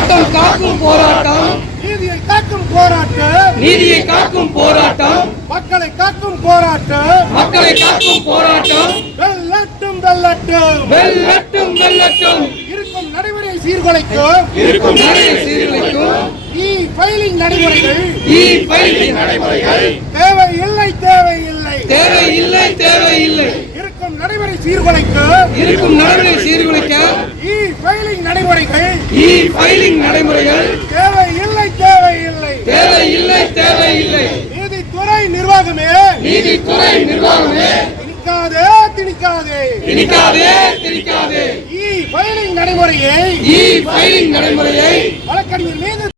காக்கும் போராட்டம். நீதியை காக்கும் போராட்டம். மக்களை காக்கும் போராட்டம். மக்களை காக்கும் போராட்டம். வெல்லட்டும் வெல்லட்டும் வெல்லட்டும் வெல்லட்டும் இருக்கும் நடைமுறை சீர்குலைக்கும். இருக்கும் நிறைய சீர்குலைக்கும். இ ஃபைலிங் நடைமுறைகள். இ ஃபைலிங் நடைமுறைகள். தேவையில்லை தேவையில்லை. தேவையில்லை தேவையில்லை. இருக்கும் நடைமுறை சீர்குலைக்கும். இருக்கும் நடைமுறை சீர்குலைக்க இ ஃபைலிங் நடைமுறைகள் இ ஃபைலிங் நடைமுறைகள் தேவையில்லை தேவையில்லை. தேவையில்லை தேவையில்லை. நீதித்துறை நிர்வாகமே நீதித்துறை நிர்வாகமே திணிக்காதே திணிக்காதே. திணிக்காதே திணிக்காதே. இ ஃபைலிங் நடைமுறையை இ ஃபைலிங் நடைமுறையை வழக்கறிஞர்